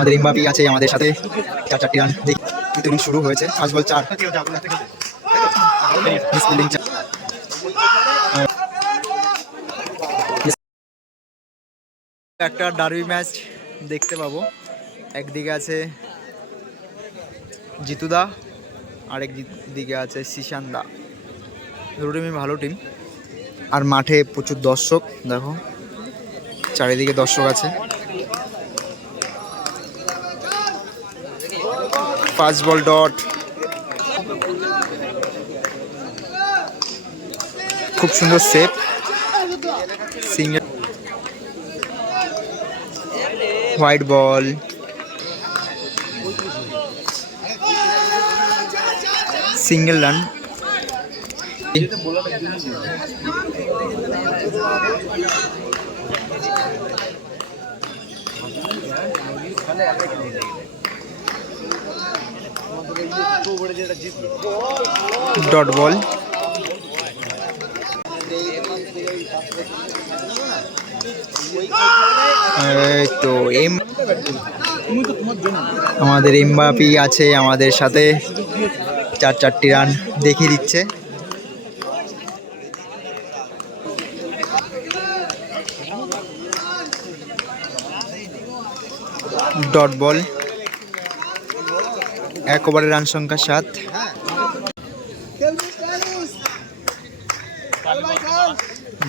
আমাদের এমবাপি আছে আমাদের সাথে। চার চারটি রান ইনিংস শুরু হয়েছে। ফার্স্ট বল চার। একটা ডার্বি ম্যাচ দেখতে পাবো। একদিকে আছে জিতুদা, আরেক দি- দিকে আছে সিশানদা। দুটো টিমই ভালো টিম আর মাঠে প্রচুর দর্শক, দেখো। চারিদিকে দর্শক আছে। পাঁচ বল ডট খুব সুন্দর shape single wide ball single run dot ball. তো এম আমাদের এমবাপি আছে আমাদের সাথে। চার চারটি রান দেখিয়ে দিচ্ছে। Dot ball. এক ওভারে রান সংখ্যা সাত।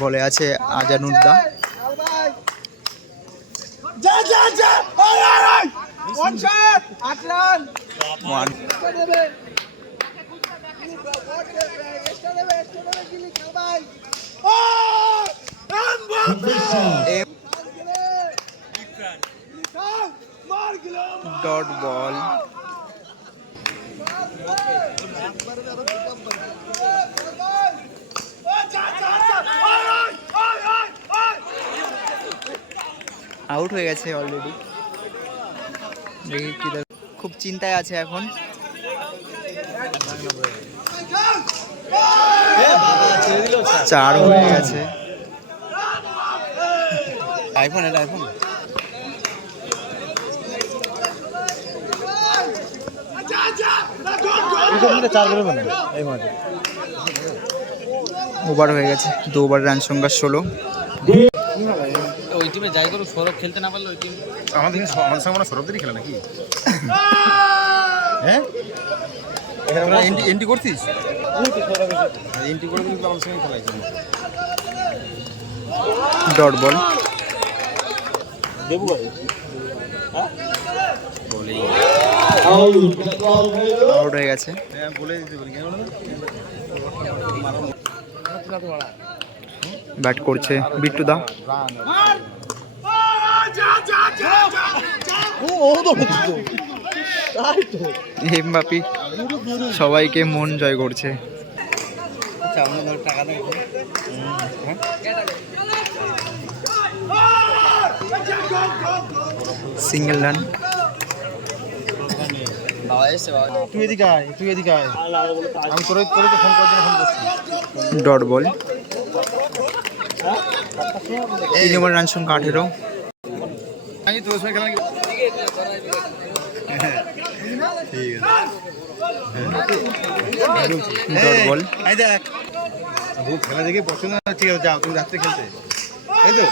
বলে আছে আজানুদ্দা ডট যা যা ওই ওই ওই ওয়ান শট আট রান ওয়ান এক্সট্রা দেবে এক্সট্রা দেবে এক্সট্রা দেবে গিলি খেল ভাই ও এমবাপ্পে মার গেল ডট বল আউট হয়ে গেছে অলরেডি দেখি কি দেখ- খুব চিন্তায় আছে এখন। চার হয়ে গেছে। আইফোন এটা আইফোন ওভার হয়ে গেছে দু ওভার রান সংখ্যা ষোলো। ওই টিমে যাই করুক সৌরভ খেলতে না পারলে ওই টিম আমাদের আমাদের সঙ্গে সৌরভদেরই খেলা নাকি? হ্যাঁ? আমরা এন্ট্রি করছিস? এন্ট্রি করে কিন্তু আমাদের সঙ্গে খেলা হয়েছে। Dot ball. দেবু আউট হয়ে? গেছে। হ্যাঁ বলে দিতে পারি। কেন? ব্যাট করছে। বিট্টু দা। এমবাপি সবাইকে মন জয় করছে। Single run. তুই এদিকে আয় তুই এদিকে আয়। আমি তোর তোর ফোন করার জন্য ফোন করছি। Dot ball. তিন ওভার রান সংখ্যা আঠেরো আমি তোর সঙ্গে খেলা নাকি ডট বল। এই দেখ। ও খেলা দেখে পছন্দ ঠিক আছে যাও তুমি রাত্রে খেলতে। তাই তো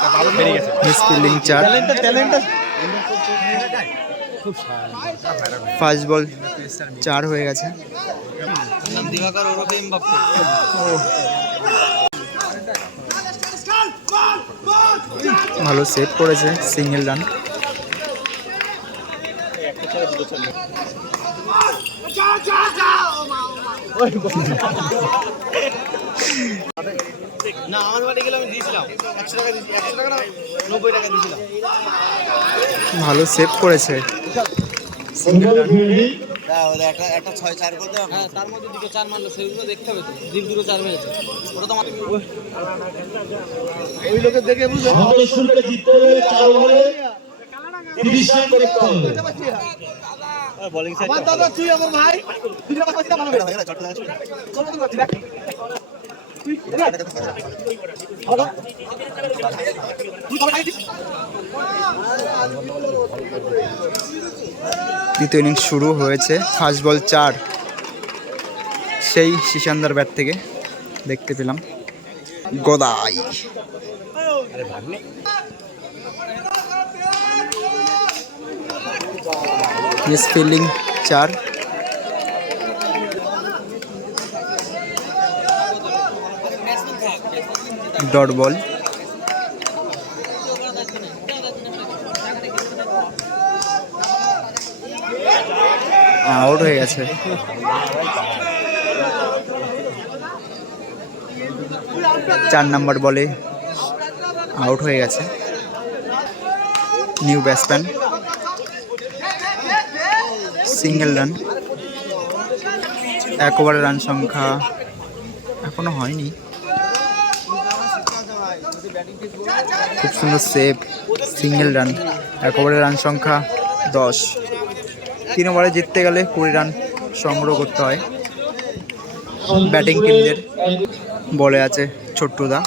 তা ভালো বেরিয়ে গেছে মিস ফিল্ডিং চার। ট্যালেন্টটা ট্যালেন্টটা ফার্স্ট বল চার হয়ে গেছে। ভালো সেভ করেছে সিঙ্গেল রান না আমার বাড়ি গেলে আমি দিয়েছিলাম। একশো টাকা দিয়েছি একশো টাকা না নব্বই টাকা দিয়েছিলাম। ভালো সেভ করেছে। হ্যাঁ ওদের একটা একটা ছয় চার করতে হ্যাঁ তার মধ্যে দুটো চার মারলো সেগুলো দেখতে হবে তো দীপ দুটো চার মেরেছে ওটা তো আমার ওই লোকের দেখে বুঝলে আমাদের শুরুতে জিততে হলে চার ওভারে তিরিশ রান করতে হবে বোলিং সাইড আমার দাদা তুই আমার ভাই তুই আমার কাছে ভালো করে চল তুই করছিস তুই তুই দ্বিতীয় ইনিংস শুরু হয়েছে ফার্স্ট বল চার। সেই শিশান্দার ব্যাট থেকে দেখতে পেলাম। গদাই। মিস ফিল্ডিং চার। ডট বল আউট হয়ে গেছে। চার নাম্বার বলে আউট হয়ে গেছে। নিউ ব্যাটসম্যান সিঙ্গেল রান এক ওভারে রান সংখ্যা এখনও হয়নি। খুব সুন্দর সেভ সিঙ্গেল রান এক ওভারে রান সংখ্যা দশ। তিন ওভারে জিততে গেলে কুড়ি রান সংগ্রহ করতে হয়। ব্যাটিং টিমদের। বলে আছে ছোট্টুদা।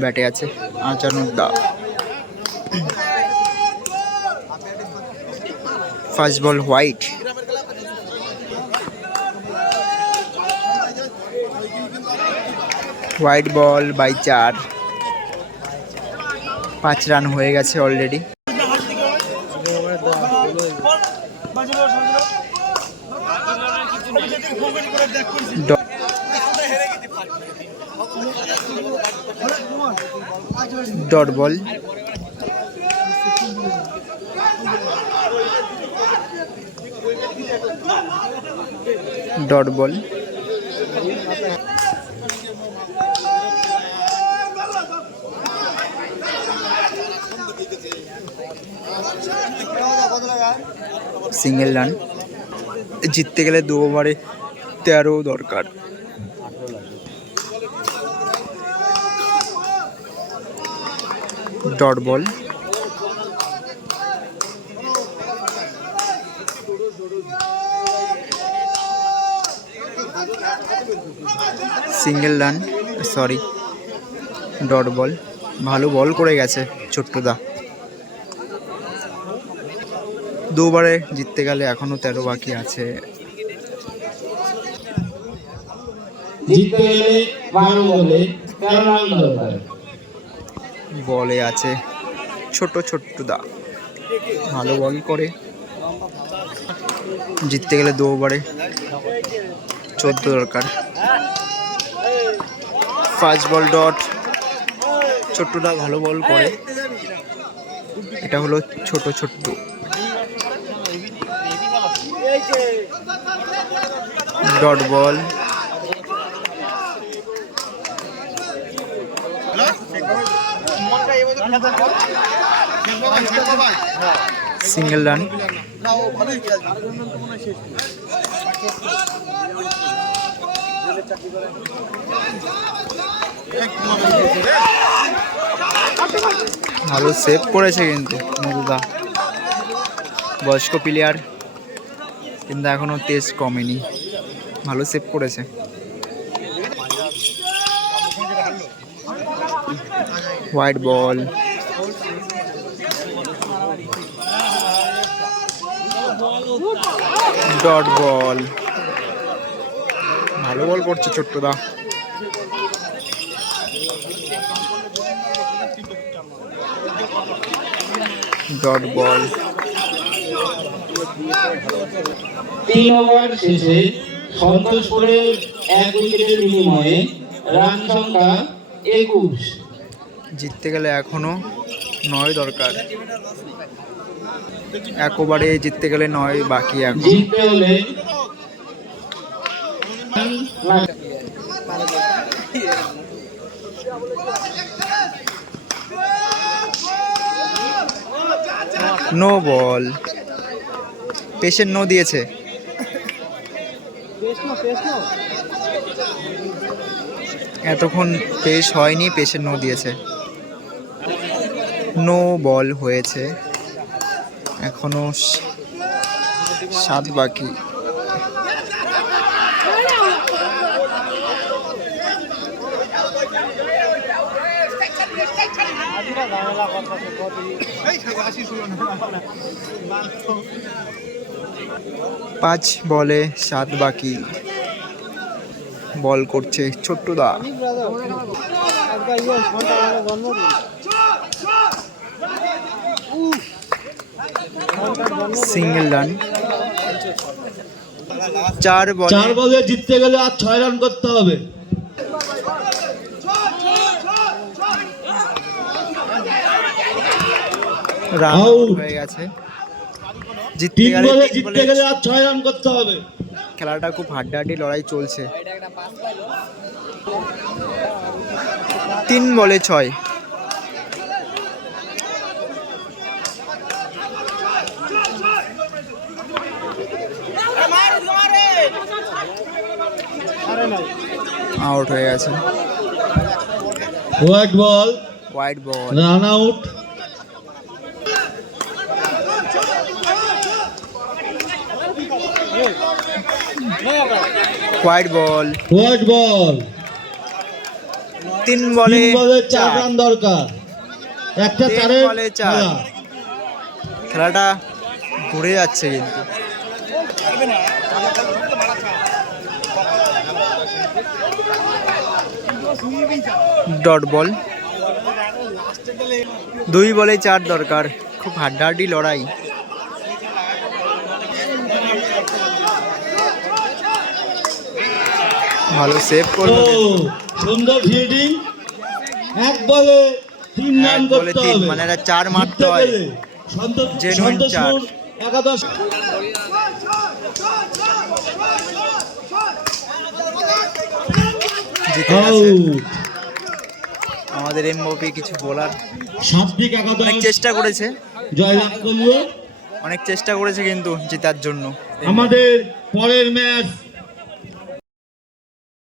ব্যাটে আছে আচানুদ্দা। First ball wide. Wide ball bye চার। পাঁচ রান হয়ে গেছে already. Dot ball. Dot ball. Single run. জিততে গেলে দু ওভারে তেরো দরকার। Dot ball. Single run sorry dot ball ভালো বল করে গেছে ছোট্টদা। দুবারে জিততে গেলে এখনও তেরো বাকি আছে। জিততে গেলে বারো বলে তেরো রান দরকার বলে আছে, ছোট ছোট্ট দা। ভালো বল করে। জিততে গেলে দু ওভারে চোদ্দ দরকার। ফার্স্ট বল ডট ছোট্টদা ভালো বল করে। এটা হলো ছোট ছোট্ট ডট বল সিঙ্গেল রান ভালো সেভ করেছে কিন্তু মধুদা বয়স্ক প্লেয়ার কিন্তু এখনও তেজ কমেনি। ভালো সেভ করেছে। হোয়াইট বল ডট বল ভালো বল করছে ছোট্টদা। ডট বল তিন ওভার শেষে সন্তোষপুরের এক উইকেটের বিনিময়ে রান সংখ্যা একুশ। জিততে গেলে এখনও নয় দরকার। এক ওভারে জিততে গেলে নয় বাকি নো বল পেশেন্ট নো দিয়েছে। এতক্ষণ পেশ হয়নি পেশেন্ট নো দিয়েছে। নো বল হয়েছে। এখনও সাত বাকি। পাঁচ বলে সাত বাকি। বল করছে ছোট্ট সিঙ্গেল রান চার বলে চার বলে জিততে গেলে আর ছয় রান করতে হবে। রান হয়ে গেছে। জিততে গেলে বলে জিততে গেলে আর ছয় রান করতে হবে। খেলাটা খুব হাড্ডাহাড্ডি লড়াই চলছে। তিন বলে ছয়। আউট হয়ে গেছে। Wide ball wide ball run out wide ball wide ball তিন বলে চার। রান দরকার। একটা চারে বলে চার। খেলাটা ঘুরে যাচ্ছে কিন্তু। ডট বল দুই বলে চার দরকার খুব হাড্ডাহাড্ডি লড়াই ভালো সেভ করল সুন্দর ফিল্ডিং এক বলে তিন রান করতে হবে মানে এটা চার মারতে হয়। Genuine চার। একাদশ জিতে গেছে। আউট আমাদের এমবপি কিছু বলার অনেক চেষ্টা করেছে। জয়লাভ করল। অনেক চেষ্টা করেছে কিন্তু জেতার জন্য। আমাদের পরের ম্যাচ